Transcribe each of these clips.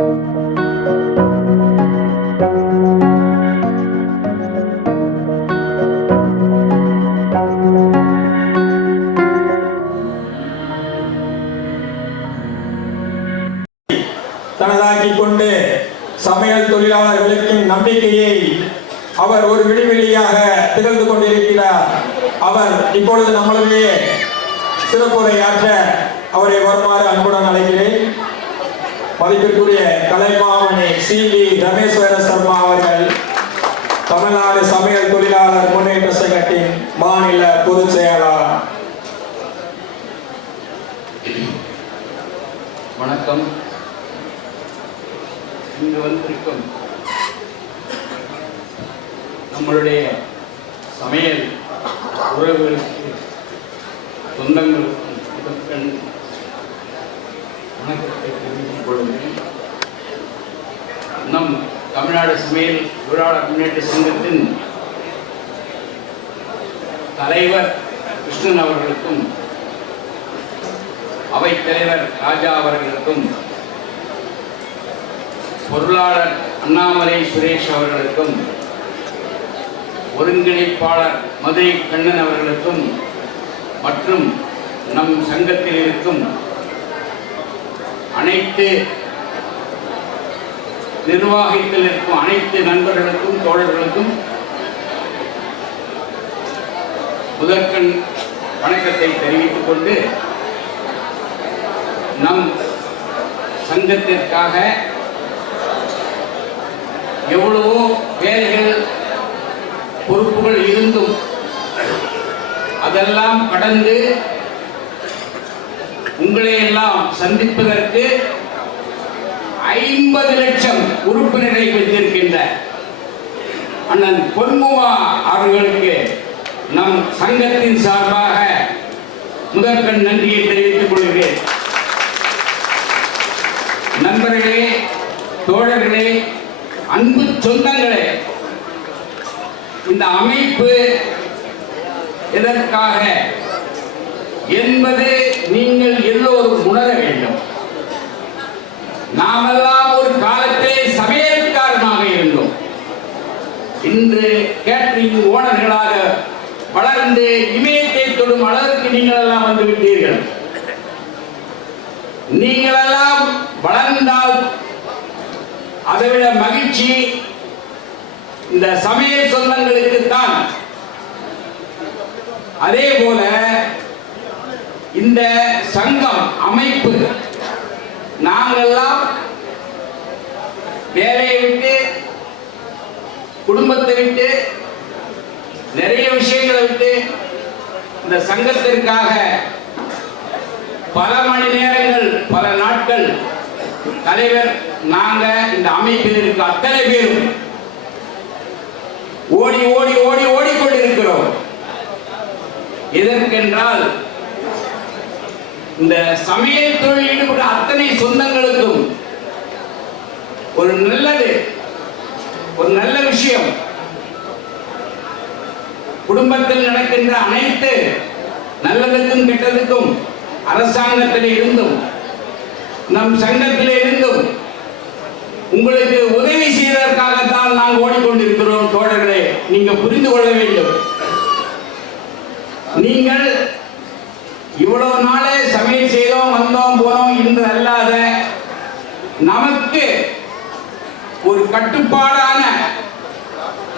தனதாக்கி கொண்டு சமையல் தொழிலாளர்களுக்கும் நம்பிக்கையை அவர் ஒரு விடுவெளியாக திகழ்ந்து கொண்டிருக்கிறார். அவர் இப்பொழுது நம்மளுமே சிறப்புரை அவரை வருமாறு அன்புடன் அழைக்கிறேன். மதிப்பிற்குரிய கலைமாமணி சி வி ரமேஸ்வர சர்மா அவர்கள் தமிழ்நாடு சமையல் தொழிலாளர் முன்னேற்ற சங்கத்தின் மாநில பொதுச் செயலாளர். வணக்கம். இங்கு வந்திருக்கும் நம்மளுடைய சமையல் உறவுகளுக்கு சொந்தங்களுக்கும் வணக்கம் வணக்கத்தை தெரிவித்துக் கொள்கிறேன் நம் தமிழ்நாடு சமையல் தொழிலாளர் முன்னேற்ற சங்கத்தின் தலைவர் கிருஷ்ணன் அவர்களுக்கும் அவைத்தலைவர் ராஜா அவர்களுக்கும் பொருளாளர் அண்ணாமலை சுரேஷ் அவர்களுக்கும் ஒருங்கிணைப்பாளர் மதுரை கண்ணன் அவர்களுக்கும் மற்றும் நம் சங்கத்தில் இருக்கும் அனைத்து நிர்வாகத்தில் இருக்கும் அனைத்து நண்பர்களுக்கும் தோழர்களுக்கும் முதற்கண் வணக்கத்தை தெரிவித்துக் கொண்டு நம் சங்கத்திற்காக எவ்வளவோ வேலைகள் பொறுப்புகள் இருந்தும் அதெல்லாம் கடந்து உங்களை எல்லாம் சந்திப்பதற்கு ஐம்பது லட்சம் உறுப்பினரை வைத்திருக்கின்ற அண்ணன் பொன்முவா அவர்களுக்கு நம் சங்கத்தின் சார்பாக முதற்கண் நன்றியை தெரிவித்துக் கொள்கிறேன். நண்பர்களே தோழர்களே அன்பு சொந்தங்களே இந்த அமைப்பு எதற்காக என்பது நீங்கள் எல்லோரும் உணர வேண்டும். நாம ஒரு காலத்திலே சமையல்காரனாக இருந்தோம் இன்று கேட்டரிங் ஓனர்களாக வளர்ந்து சொல்லும் அளவுக்கு நீங்கள் எல்லாம் வந்து விட்டீர்கள். நீங்களெல்லாம் வளர்ந்தால் அதைவிட மகிழ்ச்சி இந்த சமையல் சொந்தங்களுக்கு தான் அதே போல இந்த சங்கம் அமைப்பு நாங்கெல்லாம் வேலையை விட்டு குடும்பத்தை விட்டு நிறைய விஷயங்களை விட்டு இந்த சங்கத்திற்காக பல மணி நேரங்கள் பல நாட்கள் தலைவர் நாங்க இந்த அமைப்பில் இருக்க அத்தனை பேரும் ஓடி ஓடி ஓடி ஓடிக்கொண்டிருக்கிறோம். எதற்கென்றால் இந்த சமையல் தொழில் ஈடுபட்ட அத்தனை சொந்தங்களுக்கும் ஒரு நல்லது ஒரு நல்ல விஷயம். குடும்பத்தில் நடக்கின்ற அனைத்து நல்லதுக்கும் கெட்டதுக்கும் அரசாங்கத்தில் இருந்தும் நம் சங்கத்தில் இருந்தும் உங்களுக்கு உதவி செய்வதற்காகத்தான் நாங்கள் ஓடிக்கொண்டிருக்கிறோம் தோழர்களே. நீங்க புரிந்து கொள்ள வேண்டும். நீங்கள் இவ்வளவு நாளே சமையல் செய்தோம் வந்தோம் போனோம் என்று அல்லாத நமக்கு ஒரு கட்டுப்பாடான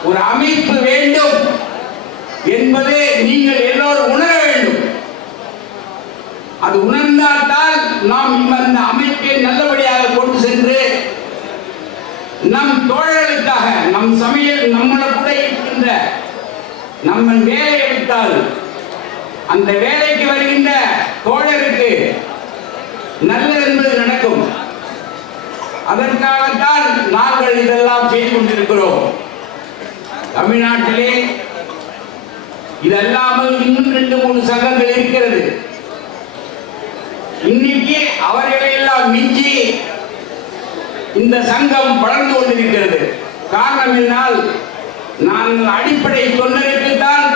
ஒரு அமைப்பு வேண்டும். என்பதை நீங்கள் எல்லோரும் உணர வேண்டும். அது உணர்ந்தால்தான் நாம் இந்த அமைப்பை நல்லபடியாக கொண்டு சென்று நம் தோழர்களுக்காக நம் சமையல் நம்மள கூட இருக்கின்ற நம்ம வேலையை விட்டால் அந்த வேலைக்கு வருகின்ற தோழருக்கு நல்லது என்பது நடக்கும். அதற்காகத்தான் நாங்கள் இதெல்லாம் செய்து கொண்டிருக்கிறோம். தமிழ்நாட்டிலே இதல்லாமல் இன்னும் ரெண்டு மூணு சங்கங்கள் இருக்கிறது. இன்னைக்கு அவர்களை எல்லாம் மிஞ்சி இந்த சங்கம் வளர்ந்து கொண்டிருக்கிறது. காரணம் என்னால் நாங்கள் அடிப்படை தொண்டருக்குத்தான்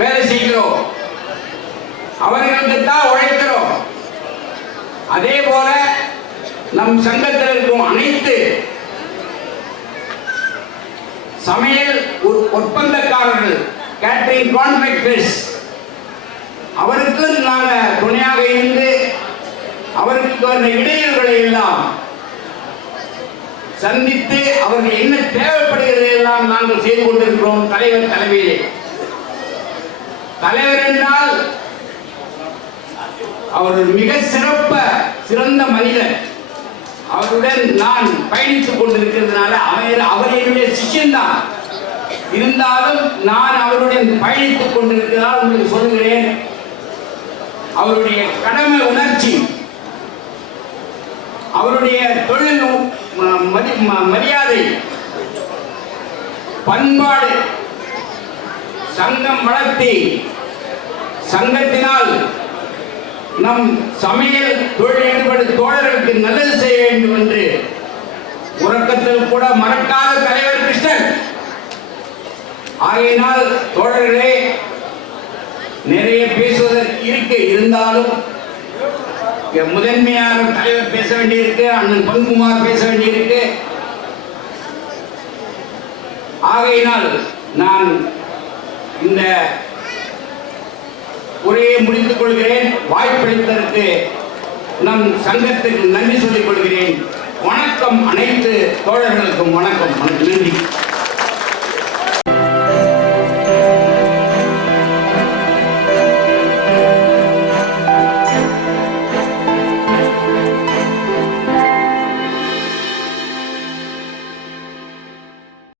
வேலை செய்கிறோம். அவர்களுக்கு தான் உழைக்கிறோம். அதே போல நம் சங்கத்தில் இருக்கும் அனைத்து சமையல் ஒ- ஒப்பந்தக்காரர்கள் கேட்டரிங் கான்ட்ராக்டர்ஸ் அவருக்கு நாங்கள் துணையாக இருந்து அவருக்கு வந்த இடையூறுகளை எல்லாம் சந்தித்து அவர்கள் என்ன தேவைப்படுகிறது எல்லாம் நாங்கள் செய்து கொண்டிருக்கிறோம் தலைவர் தலைமையிலே. தலைவர் என்றால் அவர் மிக சிறப்ப சிறந்த மனிதர். அவருடன் நான் பயணித்துக் கொண்டிருக்கிறதுனால அவர் அவர் என்னுடைய சிஷ்யன்தான் இருந்தாலும் நான் அவருடன் பயணித்துக் கொண்டிருக்கிறதால் உங்களுக்கு சொல்கிறேன் அவருடைய கடமை உணர்ச்சி அவருடைய தொழில் மதி- மரியாதை பண்பாடு சங்கம் வளர்த்தி சங்கத்தினால் நம் சமையல் தொழில் ஈடுபடும் தோழர்களுக்கு நல்லது செய்ய வேண்டும் என்று உறக்கத்தில் கூட மறக்காத தலைவர் கிருஷ்ணன். ஆகையினால் தோழர்களே நிறைய பேசுவதற்கு இருக்கு இருந்தாலும் முதன்மையான தலைவர் பேச வேண்டியிருக்கு அண்ணன் பொன்குமார் பேச வேண்டியிருக்கு. ஆகையினால் நான் இந்த உரையை முடித்துக் கொள்கிறேன். வாய்ப்பளித்ததற்கு நம் சங்கத்துக்கு நன்றி சொல்லிக் கொள்கிறேன். வணக்கம் அனைத்து தோழர்களுக்கும் வணக்கம். நன்றி.